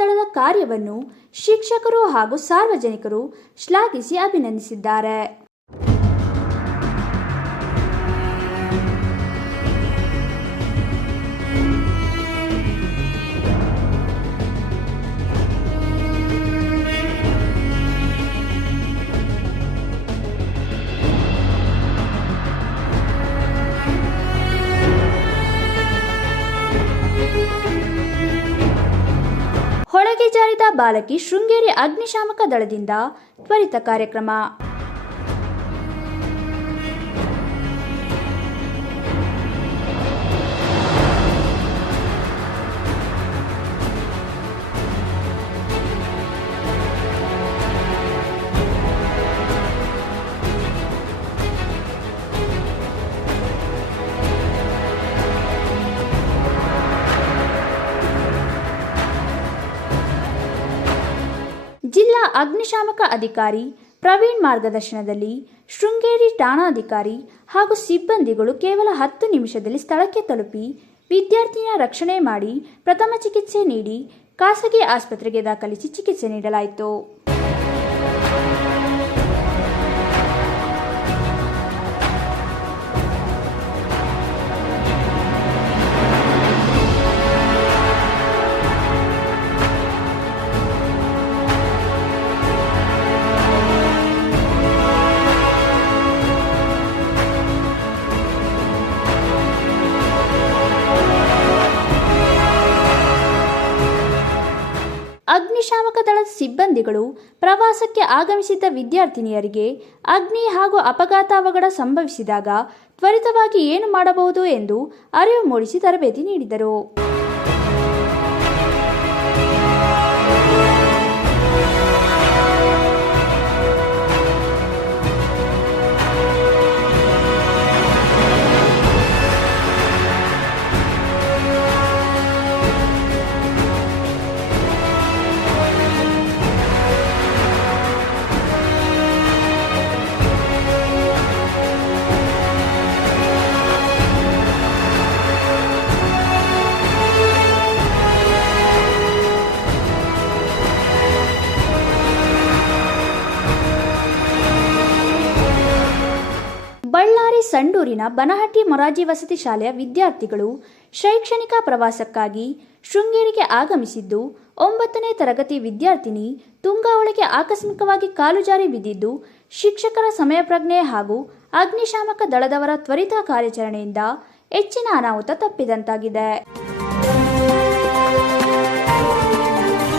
ದಳದ ಕಾರ್ಯವನ್ನು ಶಿಕ್ಷಕರು ಹಾಗೂ ಸಾರ್ವಜನಿಕರು ಶ್ಲಾಘಿಸಿ ಅಭಿನಂದಿಸಿದ್ದಾರೆ. ಹೊಳಗೆ ಜಾರಿದ ಬಾಲಕಿ ಶೃಂಗೇರಿ ಅಗ್ನಿಶಾಮಕ ದಳದಿಂದ ತ್ವರಿತ ಕಾರ್ಯಕ್ರಮ. ಜಿಲ್ಲಾ ಅಗ್ನಿಶಾಮಕ ಅಧಿಕಾರಿ ಪ್ರವೀಣ್ ಮಾರ್ಗದರ್ಶನದಲ್ಲಿ ಶೃಂಗೇರಿ ಠಾಣಾಧಿಕಾರಿ ಹಾಗೂ ಸಿಬ್ಬಂದಿಗಳು ಕೇವಲ 10 ನಿಮಿಷದಲ್ಲಿ ಸ್ಥಳಕ್ಕೆ ತಲುಪಿ ವಿದ್ಯಾರ್ಥಿನಿಯ ರಕ್ಷಣೆ ಮಾಡಿ ಪ್ರಥಮ ಚಿಕಿತ್ಸೆ ನೀಡಿ ಖಾಸಗಿ ಆಸ್ಪತ್ರೆಗೆ ದಾಖಲಿಸಿ ಚಿಕಿತ್ಸೆ ನೀಡಲಾಯಿತು. ಅಗ್ನಿಶಾಮಕ ದಳದ ಸಿಬ್ಬಂದಿಗಳು ಪ್ರವಾಸಕ್ಕೆ ಆಗಮಿಸಿದ್ದ ವಿದ್ಯಾರ್ಥಿನಿಯರಿಗೆ ಅಗ್ನಿ ಹಾಗೂ ಅಪಘಾತ ಅವಘಡ ಸಂಭವಿಸಿದಾಗ ತ್ವರಿತವಾಗಿ ಏನು ಮಾಡಬಹುದು ಎಂದು ಅರಿವು ಮೂಡಿಸಿ ತರಬೇತಿ ನೀಡಿದರು. ಬಳ್ಳಾರಿ ಸಂಡೂರಿನ ಬನಹಟ್ಟಿ ಮೊರಾರ್ಜಿ ವಸತಿ ಶಾಲೆಯ ವಿದ್ಯಾರ್ಥಿಗಳು ಶೈಕ್ಷಣಿಕ ಪ್ರವಾಸಕ್ಕಾಗಿ ಶೃಂಗೇರಿಗೆ ಆಗಮಿಸಿದ್ದು 9ನೇ ತರಗತಿ ವಿದ್ಯಾರ್ಥಿನಿ ತುಂಗಾ ಒಳಗೆ ಆಕಸ್ಮಿಕವಾಗಿ ಕಾಲು ಜಾರಿ ಬಿದ್ದಿದ್ದು ಶಿಕ್ಷಕರ ಸಮಯ ಪ್ರಜ್ಞೆ ಹಾಗೂ ಅಗ್ನಿಶಾಮಕ ದಳದವರ ತ್ವರಿತ ಕಾರ್ಯಾಚರಣೆಯಿಂದ ಹೆಚ್ಚಿನ ಅನಾಹುತ ತಪ್ಪಿದಂತಾಗಿದೆ.